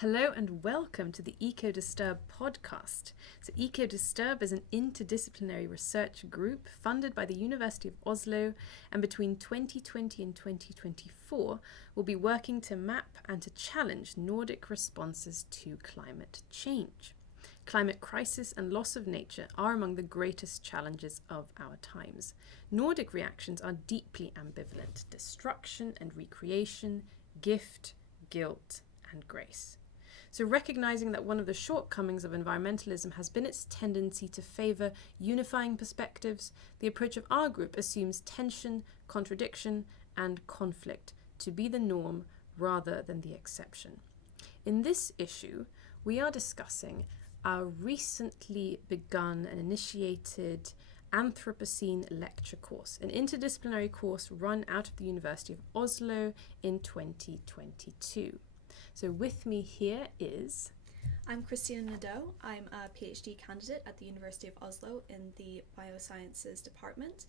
Hello and welcome to the ECODISTURB podcast. So ECODISTURB is an interdisciplinary research group funded by the University of Oslo, and between 2020 and 2024 will be working to map and to challenge Nordic responses to climate change. Climate crisis and loss of nature are among the greatest challenges of our times. Nordic reactions are deeply ambivalent: destruction and recreation, gift, guilt, and grace. So recognizing that one of the shortcomings of environmentalism has been its tendency to favour unifying perspectives, the approach of our group assumes tension, contradiction, and conflict to be the norm rather than the exception. In this issue, we are discussing our recently begun and initiated Anthropocene lecture course, an interdisciplinary course run out of the University of Oslo in 2022. So with me here is... I'm Christina Nadeau. I'm a PhD candidate at the University of Oslo in the Biosciences department.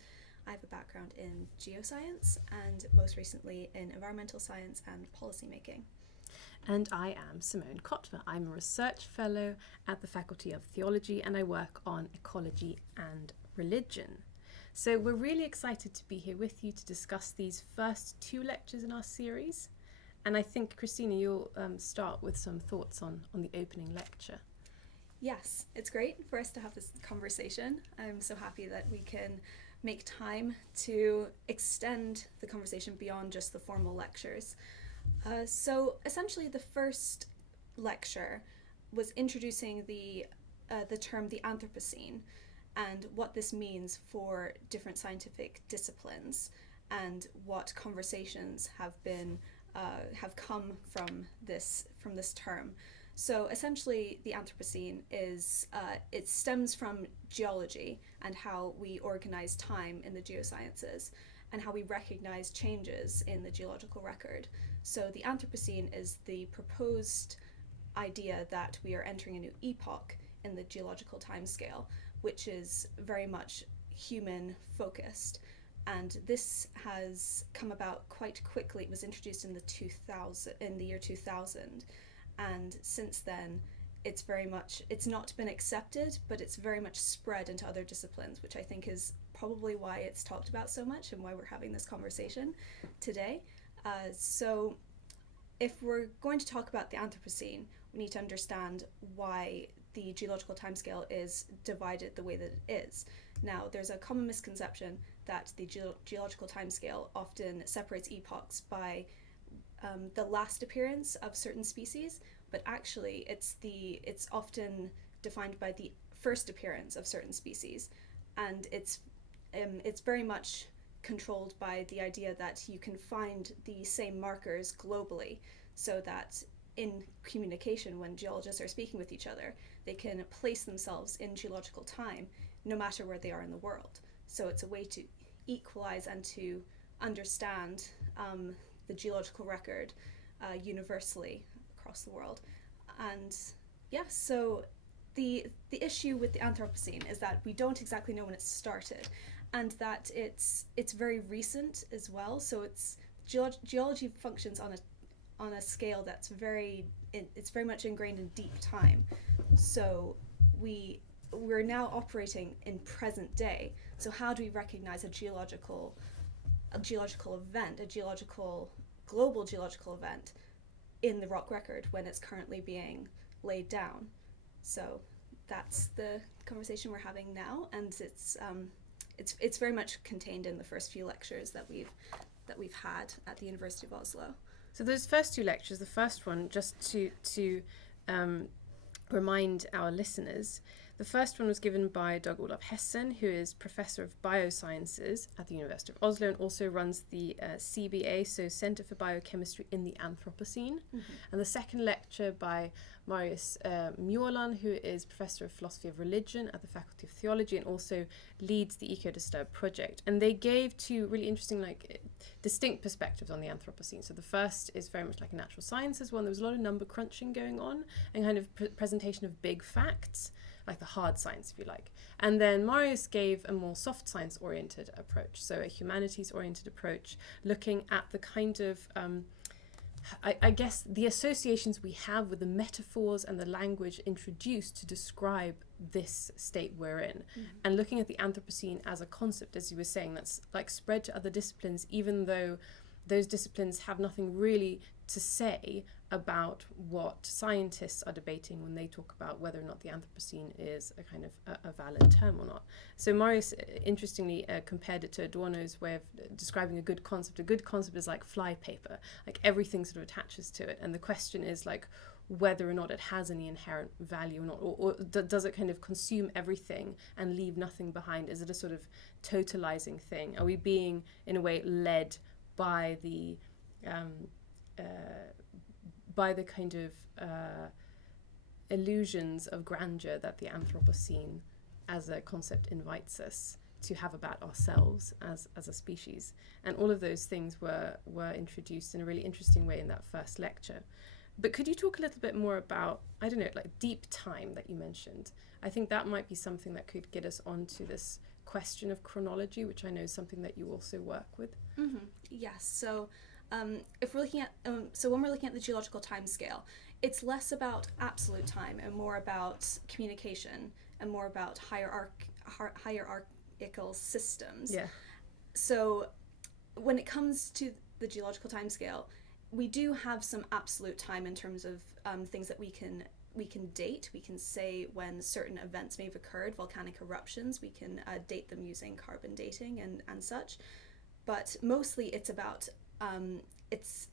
I have a background in geoscience and most recently in environmental science and policymaking. And I am Simone Kotva. I'm a research fellow at the Faculty of Theology and I work on ecology and religion. So we're really excited to be here with you to discuss these first two lectures in our series. And I think, Christina, you'll start with some thoughts on the opening lecture. Yes, it's great for us to have this conversation. I'm so happy that we can make time to extend the conversation beyond just the formal lectures. So essentially the first lecture was introducing the term the Anthropocene and what this means for different scientific disciplines and what conversations have come from this term. So essentially the Anthropocene is it stems from geology and how we organize time in the geosciences and how we recognize changes in the geological record. So the Anthropocene is the proposed idea that we are entering a new epoch in the geological timescale, which is very much human focused. And this has come about quite quickly. It was introduced in the year 2000, and since then it's not been accepted, but it's very much spread into other disciplines, which I think is probably why it's talked about so much and why we're having this conversation today. So if we're going to talk about the Anthropocene, we need to understand why the geological timescale is divided the way that it is. Now, there's a common misconception that the geological timescale often separates epochs by the last appearance of certain species, but actually it's often defined by the first appearance of certain species, and it's very much controlled by the idea that you can find the same markers globally, so that in communication, when geologists are speaking with each other, they can place themselves in geological time no matter where they are in the world. So it's a way to equalize and to understand the geological record universally across the world. And yeah, so the issue with the Anthropocene is that we don't exactly know when it started, and that it's very recent as well. So it's geology functions on a scale that's very much ingrained in deep time. So we're now operating in present day. So how do we recognize a geological event, global geological event in the rock record when it's currently being laid down? So that's the conversation we're having now, and it's very much contained in the first few lectures that we've had at the University of Oslo. So those first two lectures, the first one, just to remind our listeners, the first one was given by Dag Olav Hessen, who is Professor of Biosciences at the University of Oslo and also runs the CBA, so Center for Biochemistry in the Anthropocene. Mm-hmm. And the second lecture by Marius Mjåland, who is Professor of Philosophy of Religion at the Faculty of Theology and also leads the ECODISTURB project. And they gave two really interesting, distinct perspectives on the Anthropocene. So the first is very much like a natural sciences one. There was a lot of number crunching going on and kind of presentation of big facts, like the hard science, if you like. And then Marius gave a more soft science-oriented approach, so a humanities-oriented approach, looking at the kind of I guess the associations we have with the metaphors and the language introduced to describe this state we're in, and looking at the Anthropocene as a concept, as you were saying, that's like spread to other disciplines, even though those disciplines have nothing really to say about what scientists are debating when they talk about whether or not the Anthropocene is a kind of a valid term or not. So Marius interestingly compared it to Adorno's way of describing a good concept. A good concept is like fly paper, like everything sort of attaches to it, and the question is like whether or not it has any inherent value or not, or does it kind of consume everything and leave nothing behind? Is it a sort of totalizing thing? Are we being in a way led by the kind of illusions of grandeur that the Anthropocene as a concept invites us to have about ourselves as a species? And all of those things were introduced in a really interesting way in that first lecture. But could you talk a little bit more about, I don't know, like deep time that you mentioned? I think that might be something that could get us onto this question of chronology, which I know is something that you also work with. Yes. So if we're looking at when we're looking at the geological time scale, it's less about absolute time and more about communication and more about hierarchical systems. Yeah. So when it comes to the geological time scale, we do have some absolute time in terms of things that we can date. We can say when certain events may have occurred, volcanic eruptions. We can date them using carbon dating and such. But mostly it's about it's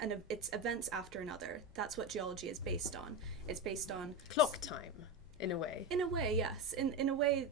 events after another. That's what geology is based on. It's based on clock time, in a way. In a way, yes. In a way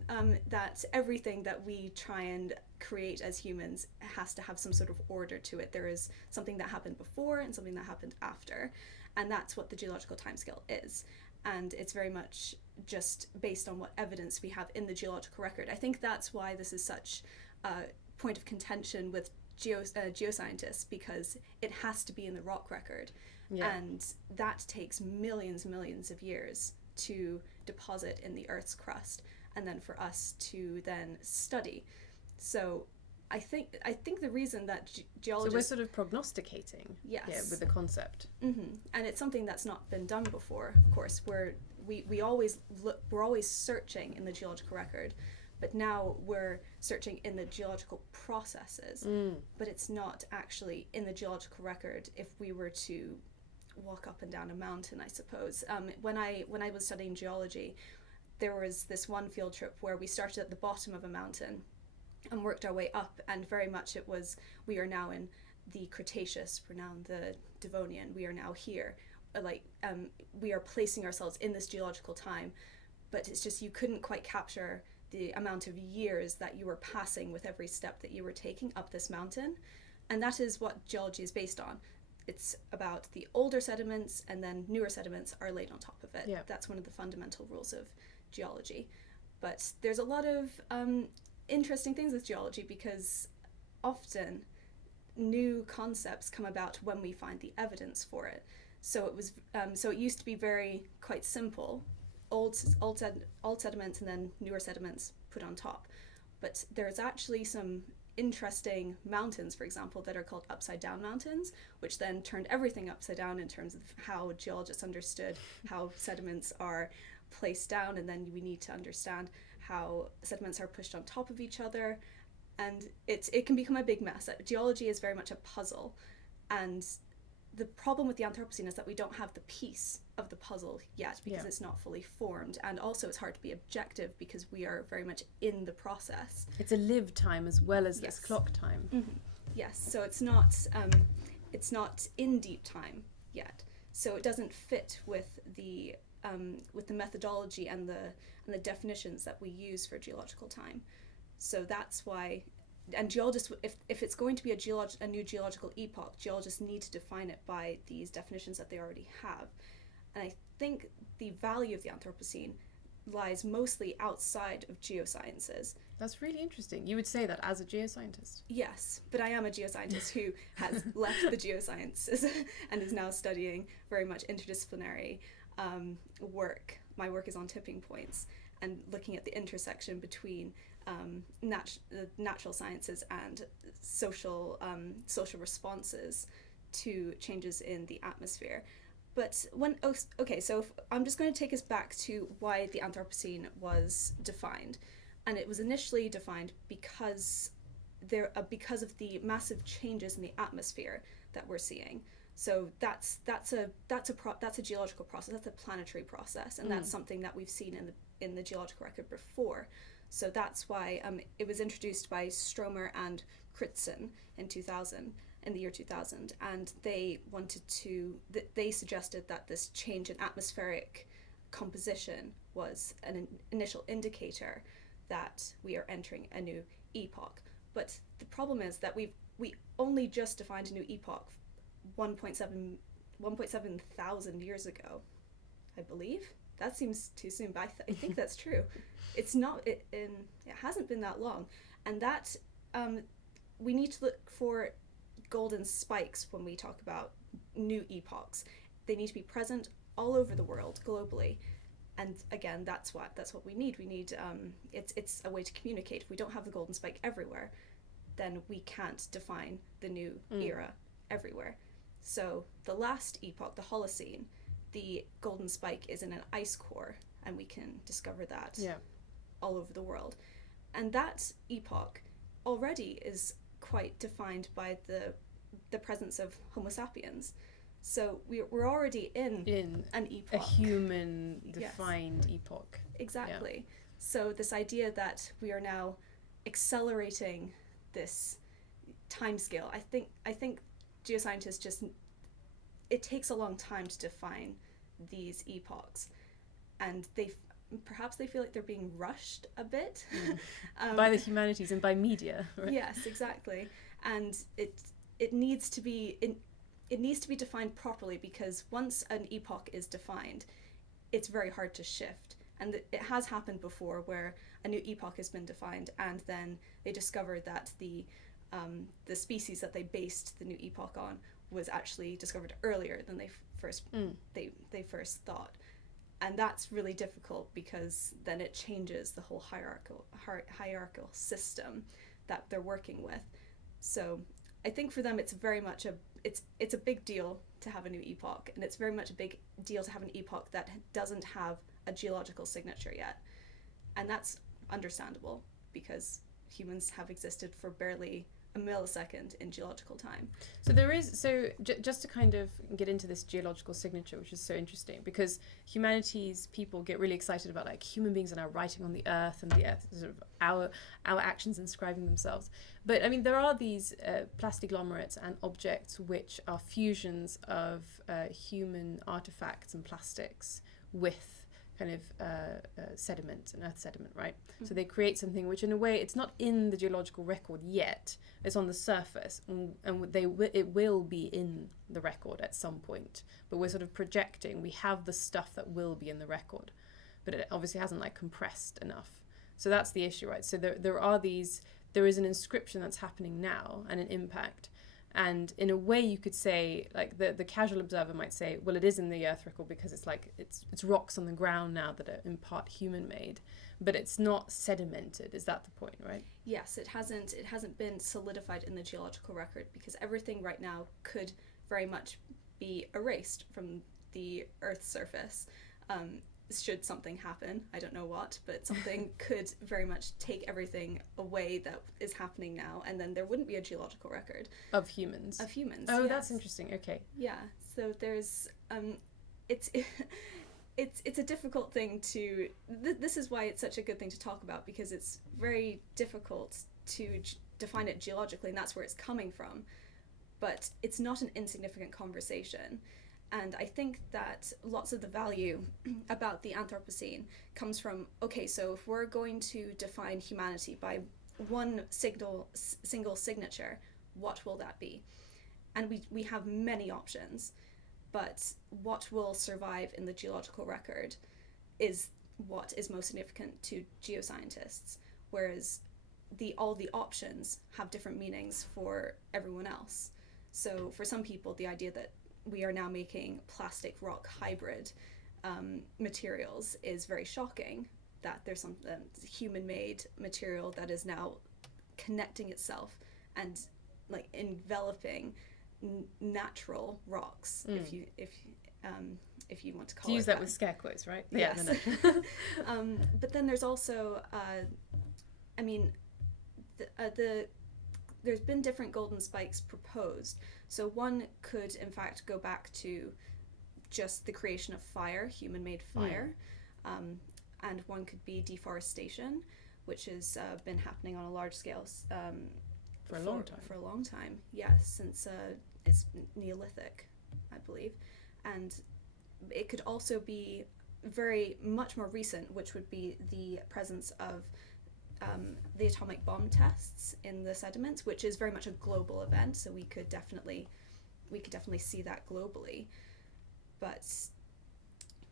that everything that we try and create as humans has to have some sort of order to it. There is something that happened before and something that happened after, and that's what the geological timescale is. And it's very much just based on what evidence we have in the geological record. I think that's why this is such a point of contention with geoscientists, because it has to be in the rock record. Yeah. And that takes millions of years to deposit in the Earth's crust and then for us to then study. So I think the reason that geologists... So we're sort of prognosticating. Yes. Yeah, with the concept. Mm-hmm. And it's something that's not been done before, of course. We're always searching in the geological record, but now we're searching in the geological processes. But it's not actually in the geological record if we were to walk up and down a mountain, I suppose. When I was studying geology, there was this one field trip where we started at the bottom of a mountain and worked our way up, and very much it was, we are now in the Cretaceous, we're now in the Devonian, we are now here. We are placing ourselves in this geological time, but it's just you couldn't quite capture the amount of years that you were passing with every step that you were taking up this mountain. And that is what geology is based on. It's about the older sediments, and then newer sediments are laid on top of it. Yeah. That's one of the fundamental rules of geology. But there's a lot of interesting things with geology, because often new concepts come about when we find the evidence for it. So it used to be quite simple. Old sediments and then newer sediments put on top. But there's actually some interesting mountains, for example, that are called upside down mountains, which then turned everything upside down in terms of how geologists understood how sediments are placed down, and then we need to understand how sediments are pushed on top of each other, and it can become a big mess. Geology is very much a puzzle, and the problem with the Anthropocene is that we don't have the piece of the puzzle yet, because it's not fully formed, and also it's hard to be objective because we are very much in the process. It's a live time as well as this clock time. Mm-hmm. Yes, so it's not in deep time yet, so it doesn't fit with the methodology and the definitions that we use for geological time. So that's why. And geologists, if it's going to be a new geological epoch, geologists need to define it by these definitions that they already have. And I think the value of the Anthropocene lies mostly outside of geosciences. That's really interesting. You would say that as a geoscientist? Yes, but I am a geoscientist who has left the geosciences and is now studying very much interdisciplinary work. My work is on tipping points and looking at the intersection between natural sciences and social responses to changes in the atmosphere. But so I'm just going to take us back to why the Anthropocene was defined. And it was initially defined because of the massive changes in the atmosphere that we're seeing. So that's a geological process. That's a planetary process, and that's something that we've seen in the geological record before. So that's why it was introduced by Stromer and Crutzen in the year 2000, and they suggested that this change in atmospheric composition was an initial indicator that we are entering a new epoch. But the problem is that we only just defined a new epoch 1.7 thousand years ago, I believe. That seems too soon, but I think that's true. It's not. It hasn't been that long, and that we need to look for golden spikes when we talk about new epochs. They need to be present all over the world, globally, and again, that's what we need. We need it's a way to communicate. If we don't have the golden spike everywhere, then we can't define the new era everywhere. So the last epoch, the Holocene, the golden spike is in an ice core, and we can discover that all over the world. And that epoch already is quite defined by the presence of Homo sapiens. So we're already in an epoch. A human defined epoch. Exactly. Yeah. So this idea that we are now accelerating this timescale, I think geoscientists it takes a long time to define these epochs, and perhaps they feel like they're being rushed a bit by the humanities and by media, right? Yes, exactly. And it needs to be defined properly, because once an epoch is defined, it's very hard to shift. And it has happened before where a new epoch has been defined, and then they discovered that the species that they based the new epoch on was actually discovered earlier than they first thought. And that's really difficult, because then it changes the whole hierarchical system that they're working with. So I think for them it's very much it's a big deal to have a new epoch, and it's very much a big deal to have an epoch that doesn't have a geological signature yet. And that's understandable, because humans have existed for barely a millisecond in geological time. So just to kind of get into this geological signature, which is so interesting, because humanities people get really excited about, like, human beings are now writing on the earth, and the earth is sort of our actions inscribing themselves. But I mean, there are these plastiglomerates and objects which are fusions of human artifacts and plastics with kind of sediment and earth sediment, right? Mm-hmm. So they create something which, in a way, it's not in the geological record yet. It's on the surface, and it will be in the record at some point. But we're sort of projecting. We have the stuff that will be in the record, but it obviously hasn't, like, compressed enough. So that's the issue, right? So there is an inscription that's happening now, and an impact. And in a way, you could say, like, the casual observer might say, well, it is in the earth record because it's like it's rocks on the ground now that are in part human made, but it's not sedimented. Is that the point, right? Yes, it hasn't been solidified in the geological record, because everything right now could very much be erased from the Earth's surface. Should something happen, I don't know what, but something could very much take everything away that is happening now, and then there wouldn't be a geological record of humans. Oh, yes. That's interesting. Okay. Yeah. So there's it's a difficult thing to. This is why it's such a good thing to talk about, because it's very difficult to define it geologically, and that's where it's coming from. But it's not an insignificant conversation. And I think that lots of the value about the Anthropocene comes from, okay, so if we're going to define humanity by one single signature, what will that be? And we have many options, but what will survive in the geological record is what is most significant to geoscientists, whereas all the options have different meanings for everyone else. So for some people, the idea that we are now making plastic rock hybrid materials is very shocking, that there's some human-made material that is now connecting itself and, like, enveloping natural rocks, if you want to call it use that with scare quotes, right? Yes. Yeah, no. But then there's also, there's been different golden spikes proposed. So one could, in fact, go back to just the creation of fire, human-made fire, and one could be deforestation, which has been happening on a large scale For a long time. For a long time, yes, since it's Neolithic, I believe. And it could also be very much more recent, which would be the presence of the atomic bomb tests in the sediments, which is very much a global event. So we could definitely see that globally. But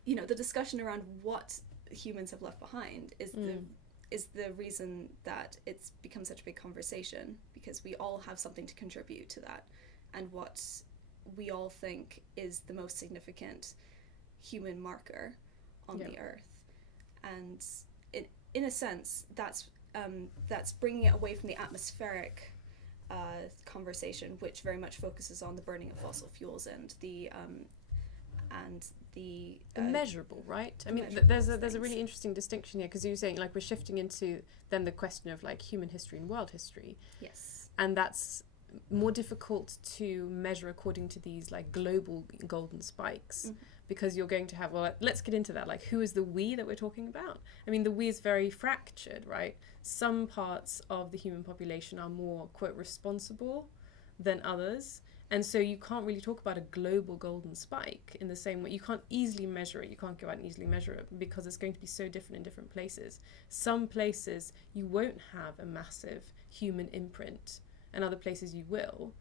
the discussion around what humans have left behind is the reason that it's become such a big conversation, because we all have something to contribute to that, and what we all think is the most significant human marker on the earth. And in a sense, that's bringing it away from the atmospheric conversation, which very much focuses on the burning of fossil fuels and the measurable, right? I mean, there's a really interesting distinction here, because you're saying like we're shifting into then the question of like human history and world history. Yes. And that's more difficult to measure according to these like global golden spikes, because you're going to have, well, let's get into that. Like, who is the we that we're talking about? I mean, the we is very fractured, right? Some parts of the human population are more, quote, responsible than others. And so you can't really talk about a global golden spike in the same way. You can't easily measure it. You can't go out and easily measure it, because it's going to be so different in different places. Some places you won't have a massive human imprint, and other places you will.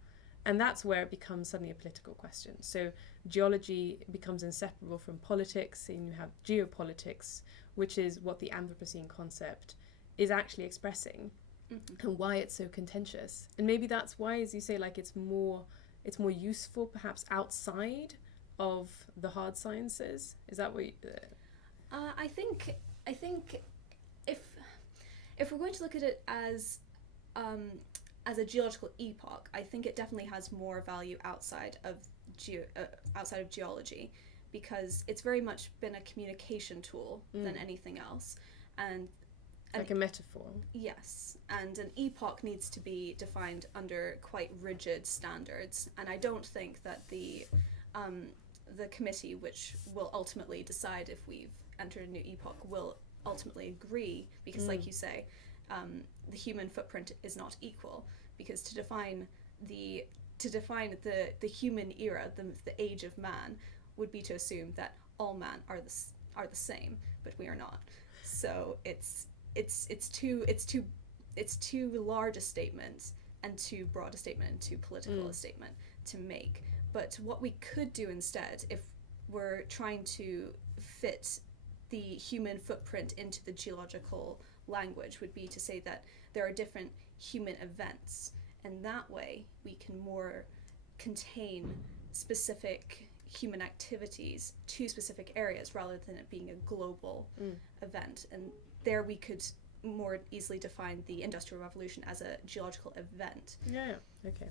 And that's where it becomes suddenly a political question. So geology becomes inseparable from politics, and you have geopolitics, which is what the Anthropocene concept is actually expressing, and why it's so contentious. And maybe that's why, as you say, like it's more useful perhaps outside of the hard sciences. Is that what you, I think if we're going to look at it as a geological epoch, I think it definitely has more value outside of geology, because it's very much been a communication tool than anything else, and like a metaphor. Yes, and an epoch needs to be defined under quite rigid standards, and I don't think that the committee, which will ultimately decide if we've entered a new epoch, will ultimately agree, because like you say, the human footprint is not equal, because to define the human era, the age of man, would be to assume that all men are the same, but we are not. So it's too large a statement, and too broad a statement, and too political a statement to make. But what we could do instead, if we're trying to fit the human footprint into the geological language, would be to say that there are different human events, and that way we can more contain specific human activities to specific areas, rather than it being a global event. And there we could more easily define the Industrial Revolution as a geological event. Yeah, okay.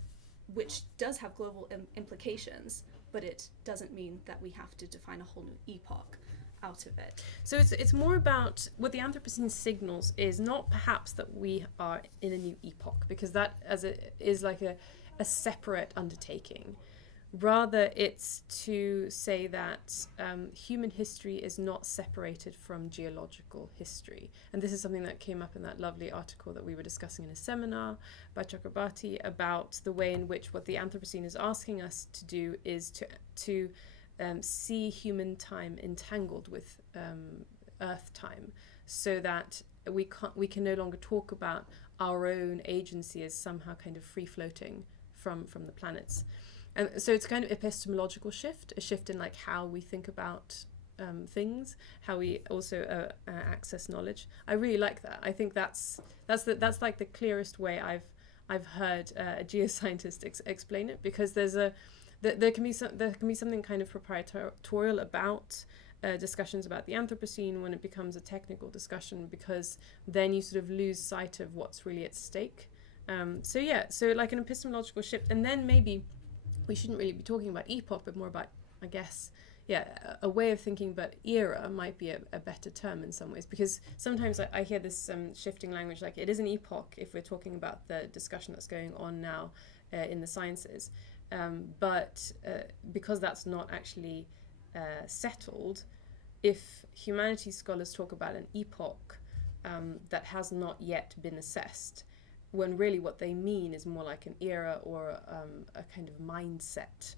Which does have global implications, but it doesn't mean that we have to define a whole new epoch out of it. So it's more about what the Anthropocene signals is not perhaps that we are in a new epoch, because that as it is like a separate undertaking. Rather, it's to say that human history is not separated from geological history. And this is something that came up in that lovely article that we were discussing in a seminar by Chakrabarti, about the way in which what the Anthropocene is asking us to do is to see human time entangled with Earth time, so that we can no longer talk about our own agency as somehow kind of free floating from the planets. And so it's kind of epistemological shift, a shift in like how we think about things, how we also access knowledge. I really like that. I think that's like the clearest way I've heard a geoscientist explain it, because there can be something kind of proprietorial about discussions about the Anthropocene when it becomes a technical discussion, because then you sort of lose sight of what's really at stake. So like an epistemological shift, and then maybe we shouldn't really be talking about epoch, but more about, I guess, a way of thinking, but era might be a better term in some ways, because sometimes I hear this shifting language, like it is an epoch if we're talking about the discussion that's going on now in the sciences, but because that's not actually settled, if humanities scholars talk about an epoch that has not yet been assessed, when really what they mean is more like an era or a kind of mindset.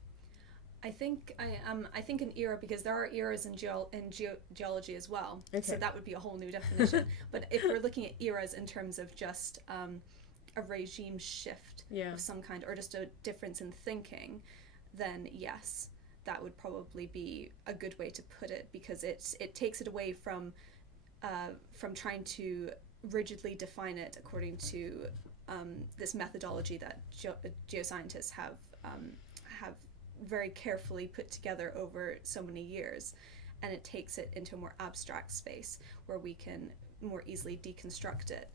I think an era, because there are eras in geology as well. Okay. So that would be a whole new definition. But if we're looking at eras in terms of just a regime shift of some kind, or just a difference in thinking, then yes, that would probably be a good way to put it, because it takes it away from trying to rigidly define it according to this methodology that geoscientists have very carefully put together over so many years, and it takes it into a more abstract space where we can more easily deconstruct it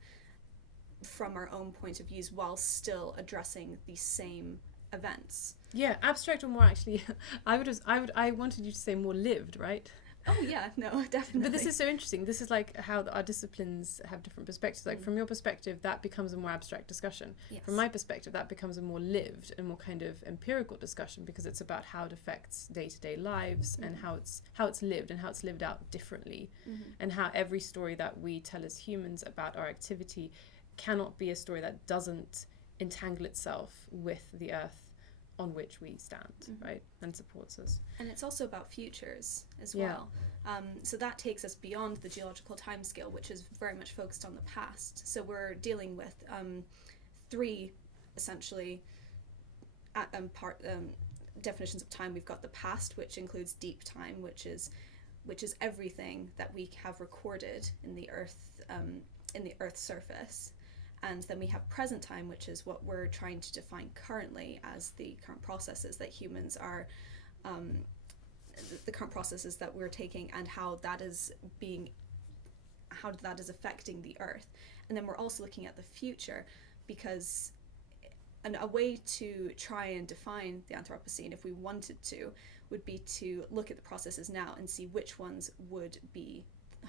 from our own point of views while still addressing the same events. Yeah, abstract, or more actually, I wanted you to say more lived, right? Oh yeah, no, definitely. But this is so interesting. This is like how our disciplines have different perspectives. Like from your perspective, that becomes a more abstract discussion. Yes. From my perspective, that becomes a more lived and more kind of empirical discussion, because it's about how it affects day-to-day lives and how it's lived and how it's lived out differently, and how every story that we tell as humans about our activity cannot be a story that doesn't entangle itself with the earth on which we stand, right, and supports us. And it's also about futures as well. So that takes us beyond the geological timescale, which is very much focused on the past. So we're dealing with three, essentially, definitions of time. We've got the past, which includes deep time, which is everything that we have recorded in the Earth's surface. And then we have present time, which is what we're trying to define currently as the current processes that humans are, the current processes that we're taking, and how that is affecting the Earth. And then we're also looking at the future, because a way to try and define the Anthropocene, if we wanted to, would be to look at the processes now and see which ones would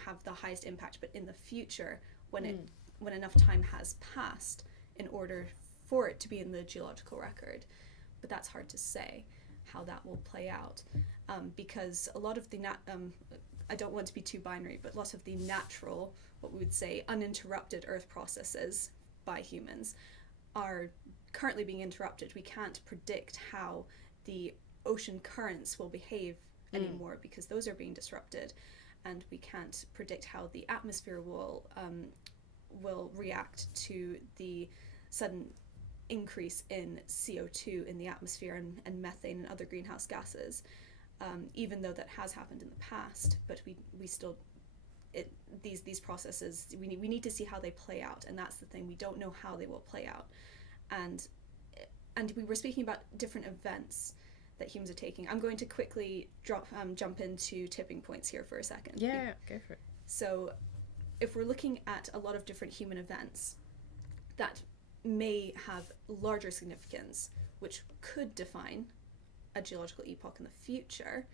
have the highest impact, but in the future, when enough time has passed in order for it to be in the geological record. But that's hard to say how that will play out, because a lot of the I don't want to be too binary, but lots of the natural, what we would say uninterrupted Earth processes by humans are currently being interrupted. We can't predict how the ocean currents will behave anymore, because those are being disrupted, and we can't predict how the atmosphere will react to the sudden increase in CO2 in the atmosphere and methane and other greenhouse gases, even though that has happened in the past. But we still, these processes, we need to see how they play out, and that's the thing. We don't know how they will play out, and we were speaking about different events that humans are taking. I'm going to quickly jump into tipping points here for a second. Yeah, go for it. So if we're looking at a lot of different human events that may have larger significance, which could define a geological epoch in the future,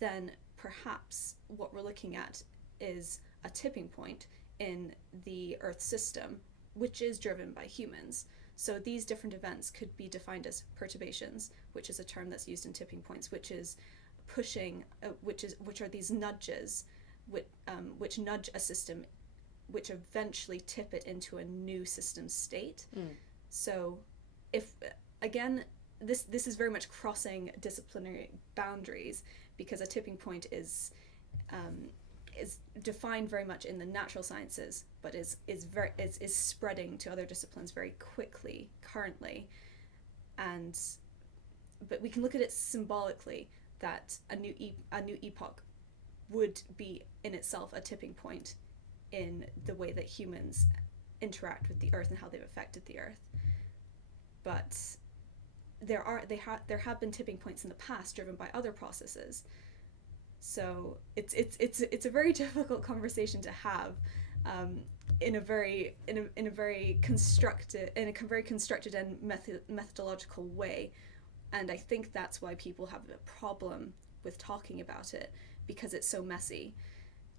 then perhaps what we're looking at is a tipping point in the Earth system, which is driven by humans. So these different events could be defined as perturbations, which is a term that's used in tipping points, which is pushing, which are these nudges which nudge a system, which eventually tip it into a new system state. So if, again, this is very much crossing disciplinary boundaries, because a tipping point is defined very much in the natural sciences, but is spreading to other disciplines very quickly currently. But we can look at it symbolically, that a new epoch would be in itself a tipping point in the way that humans interact with the Earth and how they've affected the Earth. But there have been tipping points in the past driven by other processes. So it's a very difficult conversation to have in a very constructed and methodological way, And I think that's why people have a problem with talking about it, because it's so messy.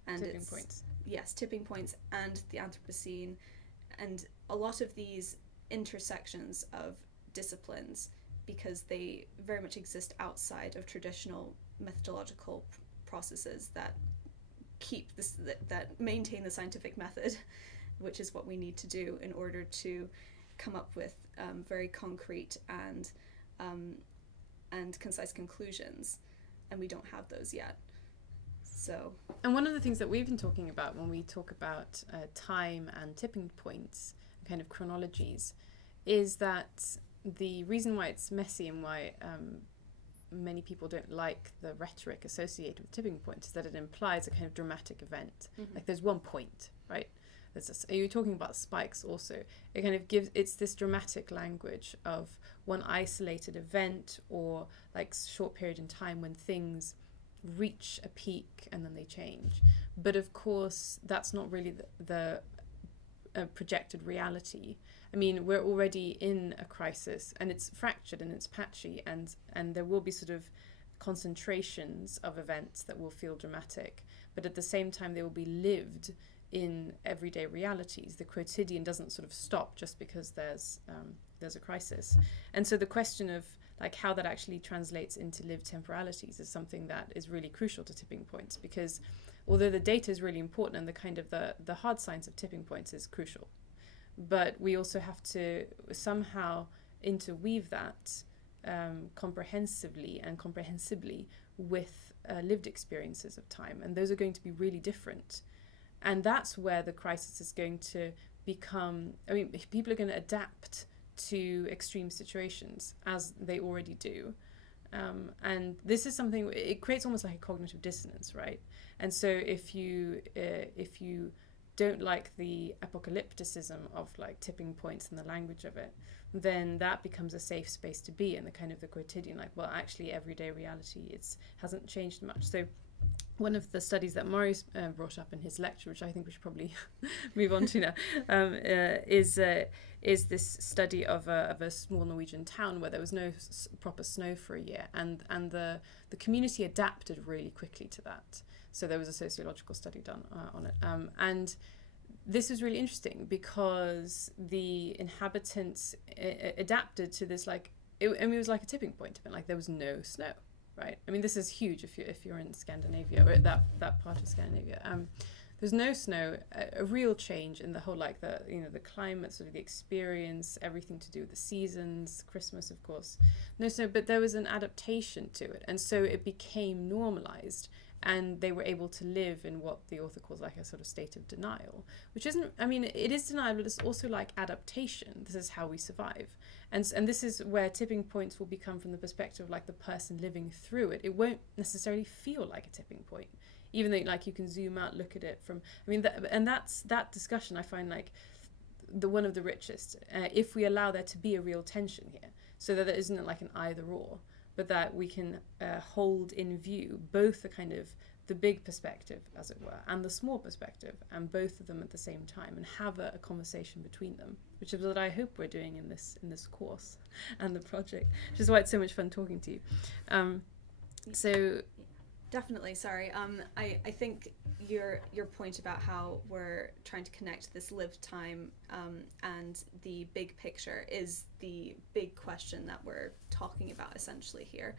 And tipping points. Yes, tipping points and the Anthropocene, and a lot of these intersections of disciplines, because they very much exist outside of traditional methodological processes that keep this, that maintain the scientific method, which is what we need to do in order to come up with very concrete and concise conclusions, and we don't have those yet. So, and one of the things that we've been talking about when we talk about time and tipping points, kind of chronologies, is that the reason why it's messy and why many people don't like the rhetoric associated with tipping points is that it implies a kind of dramatic event. Like there's one point, right? You're talking about spikes also. It kind of gives, it's this dramatic language of one isolated event or like short period in time when things reach a peak and then they change. But of course, that's not really the projected reality. I mean, we're already in a crisis and it's fractured and it's patchy, and there will be sort of concentrations of events that will feel dramatic, but at the same time they will be lived in everyday realities. The quotidian doesn't sort of stop just because there's a crisis. And so the question of like how that actually translates into lived temporalities is something that is really crucial to tipping points, because although the data is really important and the kind of the hard science of tipping points is crucial, but we also have to somehow interweave that comprehensively and comprehensibly with lived experiences of time, and those are going to be really different. And that's where the crisis is going to become, I mean, people are going to adapt to extreme situations as they already do. And this is something, it creates almost like a cognitive dissonance, right? And so if you don't like the apocalypticism of like tipping points and the language of it, then that becomes a safe space to be in, the kind of the quotidian, like, well, actually everyday reality hasn't changed much. So one of the studies that Marius brought up in his lecture, which I think we should probably move on to now, is this study of a small Norwegian town where there was no proper snow for a year, and the community adapted really quickly to that. So there was a sociological study done on it, and this was really interesting because the inhabitants adapted to this, like it was like a tipping point, like there was no snow. Right. I mean, this is huge if you're in Scandinavia, or that part of Scandinavia. There's no snow, a real change in the whole, like the climate, sort of the experience, everything to do with the seasons, Christmas, of course. No snow, but there was an adaptation to it, and so it became normalized, and they were able to live in what the author calls like a sort of state of denial, which isn't, I mean, it is denial, but it's also like adaptation. This is how we survive. And this is where tipping points will become from the perspective of like the person living through it. It won't necessarily feel like a tipping point, even though like you can zoom out, look at it from, I mean, that discussion I find like one of the richest, if we allow there to be a real tension here, so that there isn't like an either or, but that we can hold in view both the kind of the big perspective, as it were, and the small perspective, and both of them at the same time, and have a conversation between them, which is what I hope we're doing in this course and the project, which is why it's so much fun talking to you. So definitely, sorry. I think your point about how we're trying to connect this lived time and the big picture is the big question that we're talking about essentially here.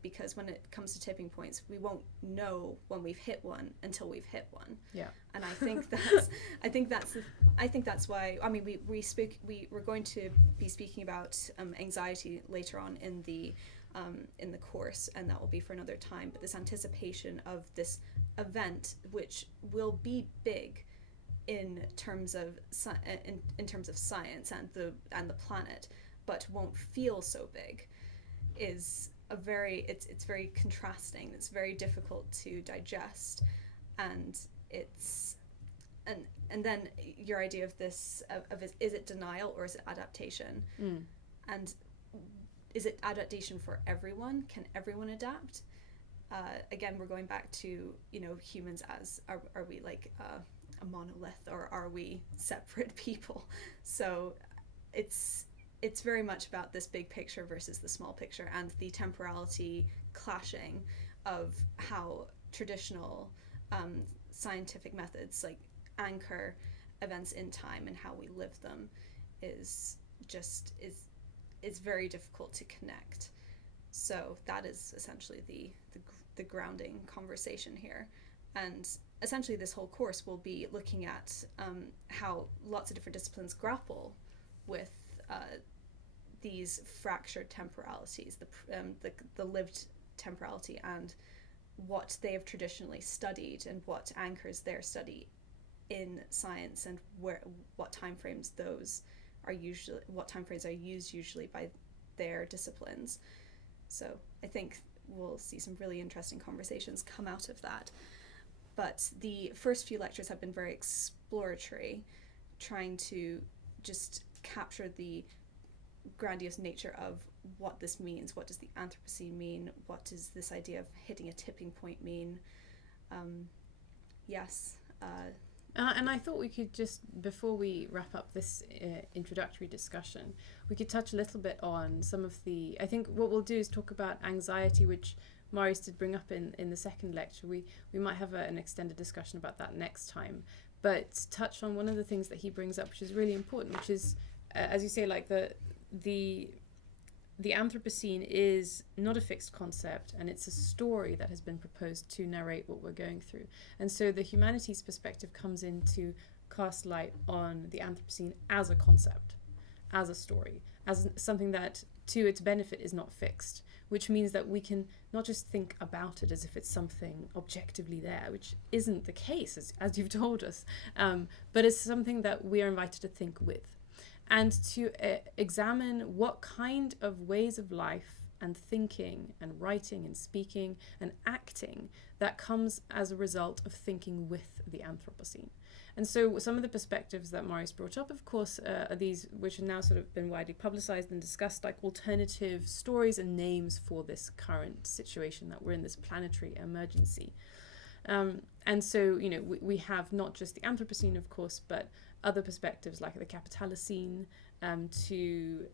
Because when it comes to tipping points, we won't know when we've hit one until we've hit one. Yeah. And I think that's why, I mean, we're going to be speaking about anxiety later on in the course, and that will be for another time. But this anticipation of this event, which will be big in terms of science and the planet, but won't feel so big, is it's very contrasting. It's very difficult to digest, and then your idea of this is it denial or is it adaptation? And is it adaptation for everyone? Can everyone adapt? Again, we're going back to humans as are we like a monolith, or are we separate people? So it's it's very much about this big picture versus the small picture, and the temporality clashing of how traditional scientific methods like anchor events in time and how we live them is very difficult to connect. So that is essentially the grounding conversation here. And essentially this whole course will be looking at how lots of different disciplines grapple with these fractured temporalities, the lived temporality, and what they have traditionally studied and what anchors their study in science, and what timeframes are used usually by their disciplines. So I think we'll see some really interesting conversations come out of that. But the first few lectures have been very exploratory, trying to just capture the grandiose nature of what this means. What does the Anthropocene mean? What does this idea of hitting a tipping point mean? Yes. And I thought we could just, before we wrap up this introductory discussion, we could touch a little bit on some of the, I think what we'll do is talk about anxiety, which Marius did bring up in the second lecture. We might have an extended discussion about that next time, but touch on one of the things that he brings up, which is really important, which is, as you say, like the Anthropocene is not a fixed concept, and it's a story that has been proposed to narrate what we're going through. And so the humanities perspective comes in to cast light on the Anthropocene as a concept, as a story, as something that to its benefit is not fixed, which means that we can not just think about it as if it's something objectively there, which isn't the case, as you've told us, but it's something that we are invited to think with, and to examine what kind of ways of life and thinking and writing and speaking and acting that comes as a result of thinking with the Anthropocene. And so some of the perspectives that Marius brought up, of course, are these which have now sort of been widely publicized and discussed, like alternative stories and names for this current situation that we're in, this planetary emergency. And so, you know, we have not just the Anthropocene, of course, but other perspectives like the Capitalocene, to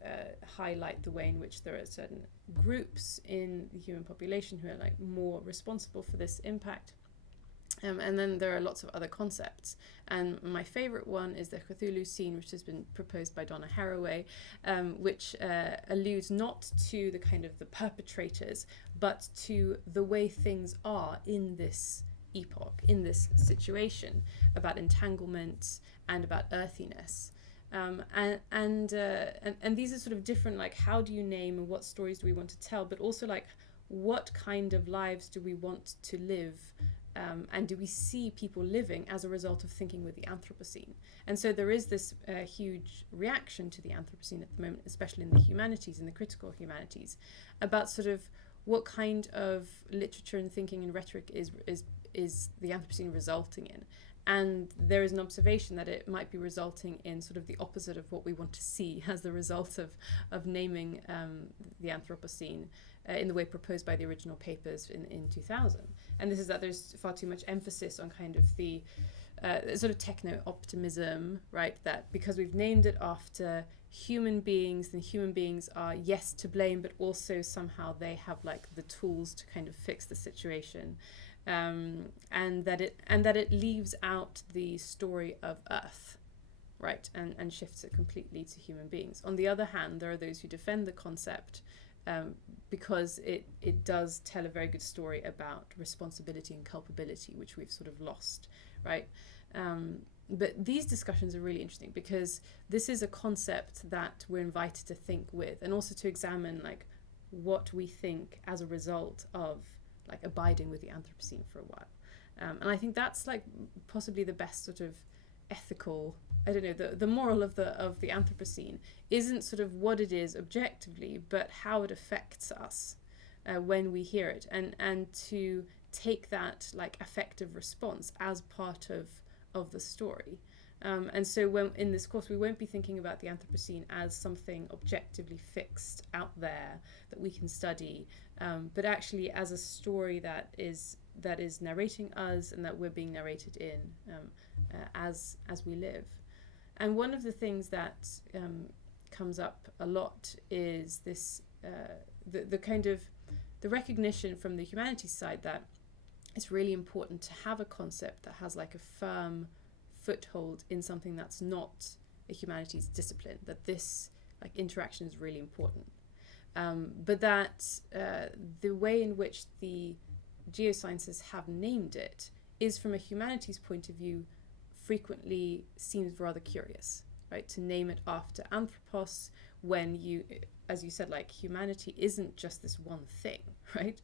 highlight the way in which there are certain groups in the human population who are like more responsible for this impact. And then there are lots of other concepts. And my favorite one is the Cthulhu-cene, which has been proposed by Donna Haraway, which alludes not to the kind of the perpetrators, but to the way things are in this epoch, in this situation, about entanglement and about earthiness. And these are sort of different, like, how do you name and what stories do we want to tell, but also like what kind of lives do we want to live, and do we see people living as a result of thinking with the Anthropocene? And so there is this huge reaction to the Anthropocene at the moment, especially in the humanities and the critical humanities, about sort of what kind of literature and thinking and rhetoric is the Anthropocene resulting in. And there is an observation that it might be resulting in sort of the opposite of what we want to see as the result of naming the Anthropocene in the way proposed by the original papers in 2000. And this is that there's far too much emphasis on kind of the sort of techno-optimism, right? That because we've named it after human beings, then human beings are, yes, to blame, but also somehow they have like the tools to kind of fix the situation. And that it leaves out the story of Earth, right, and shifts it completely to human beings. On the other hand, there are those who defend the concept because it does tell a very good story about responsibility and culpability, which we've sort of lost, right? But these discussions are really interesting because this is a concept that we're invited to think with, and also to examine like what we think as a result of like abiding with the Anthropocene for a while. And I think that's like possibly the best sort of ethical, I don't know, the moral of the Anthropocene isn't sort of what it is objectively, but how it affects us when we hear it, and to take that like affective response as part of the story. And so when in this course we won't be thinking about the Anthropocene as something objectively fixed out there that we can study, but actually as a story that is narrating us and that we're being narrated in as we live. And one of the things that comes up a lot is this the kind of the recognition from the humanities side that it's really important to have a concept that has like a firm foothold in something that's not a humanities discipline, that this like interaction is really important. But that the way in which the geosciences have named it is, from a humanities point of view, frequently seems rather curious, right? To name it after Anthropos, when you, as you said, like humanity isn't just this one thing, right?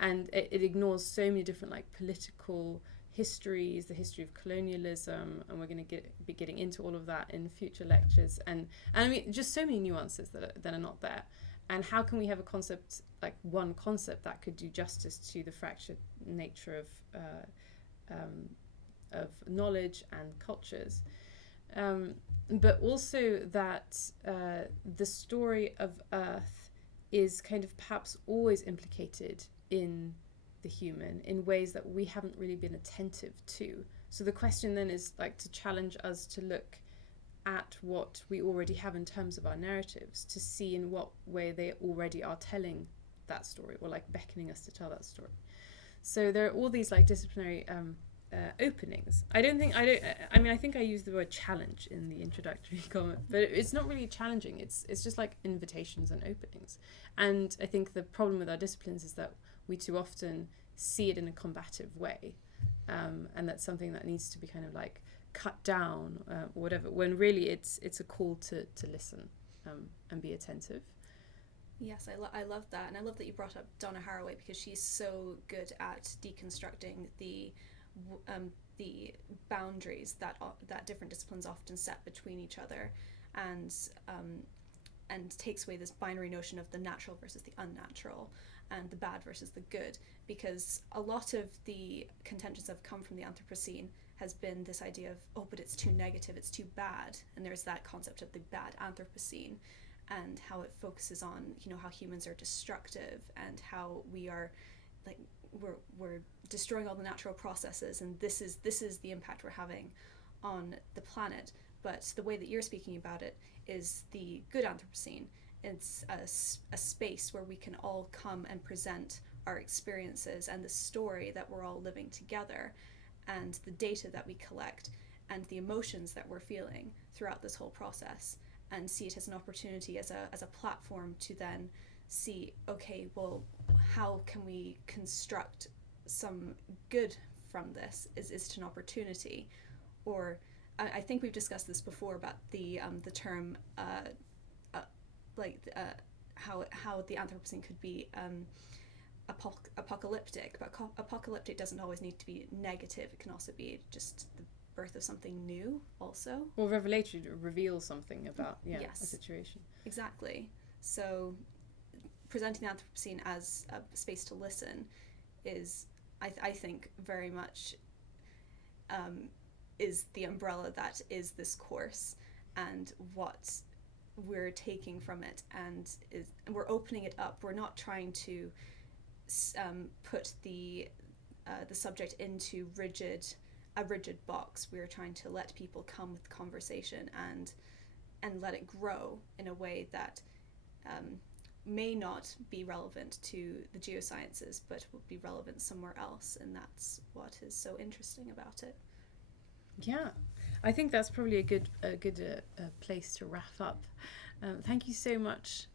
And it ignores so many different like political histories, the history of colonialism, and we're going to be getting into all of that in future lectures. And I mean, just so many nuances that are not there. And how can we have a concept, like one concept, that could do justice to the fractured nature of knowledge and cultures? But also that the story of Earth is kind of perhaps always implicated in the human in ways that we haven't really been attentive to. So the question then is like to challenge us to look at what we already have in terms of our narratives, to see in what way they already are telling that story, or like beckoning us to tell that story. So there are all these like disciplinary openings. I think I used the word challenge in the introductory comment, but it's not really challenging. It's just like invitations and openings. And I think the problem with our disciplines is that we too often see it in a combative way, and that's something that needs to be kind of like cut down or whatever, when really it's a call to listen and be attentive. Yes, I love that, and I love that you brought up Donna Haraway, because she's so good at deconstructing the boundaries that different disciplines often set between each other, and takes away this binary notion of the natural versus the unnatural, and the bad versus the good, because a lot of the contentions that have come from the Anthropocene has been this idea of, oh, but it's too negative, it's too bad, and there's that concept of the bad Anthropocene, and how it focuses on, you know, how humans are destructive and how we are like we're destroying all the natural processes, and this is the impact we're having on the planet. But the way that you're speaking about it is the good Anthropocene. It's a space where we can all come and present our experiences and the story that we're all living together, and the data that we collect, and the emotions that we're feeling throughout this whole process, and see it as an opportunity, as a platform to then see, okay, well, how can we construct some good from this? Is it an opportunity? Or I think we've discussed this before about the term how the Anthropocene could be apocalyptic, but apocalyptic doesn't always need to be negative. It can also be just the birth of something new also. Or revelatory, to reveal something about yes, a situation. Exactly. So presenting the Anthropocene as a space to listen is, I think, very much is the umbrella that is this course, and what we're taking from it, and we're opening it up. We're not trying to put the subject into a rigid box. We're trying to let people come with conversation and let it grow in a way that may not be relevant to the geosciences, but will be relevant somewhere else, and that's what is so interesting about it. Yeah, I think that's probably a good place to wrap up. Thank you so much,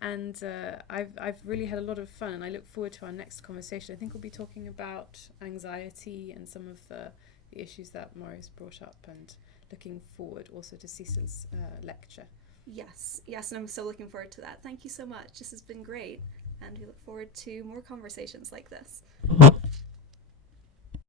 and I've really had a lot of fun, and I look forward to our next conversation. I think we'll be talking about anxiety and some of the issues that Maurice brought up, and looking forward also to Cecil's lecture. Yes, and I'm so looking forward to that. Thank you so much. This has been great, and we look forward to more conversations like this.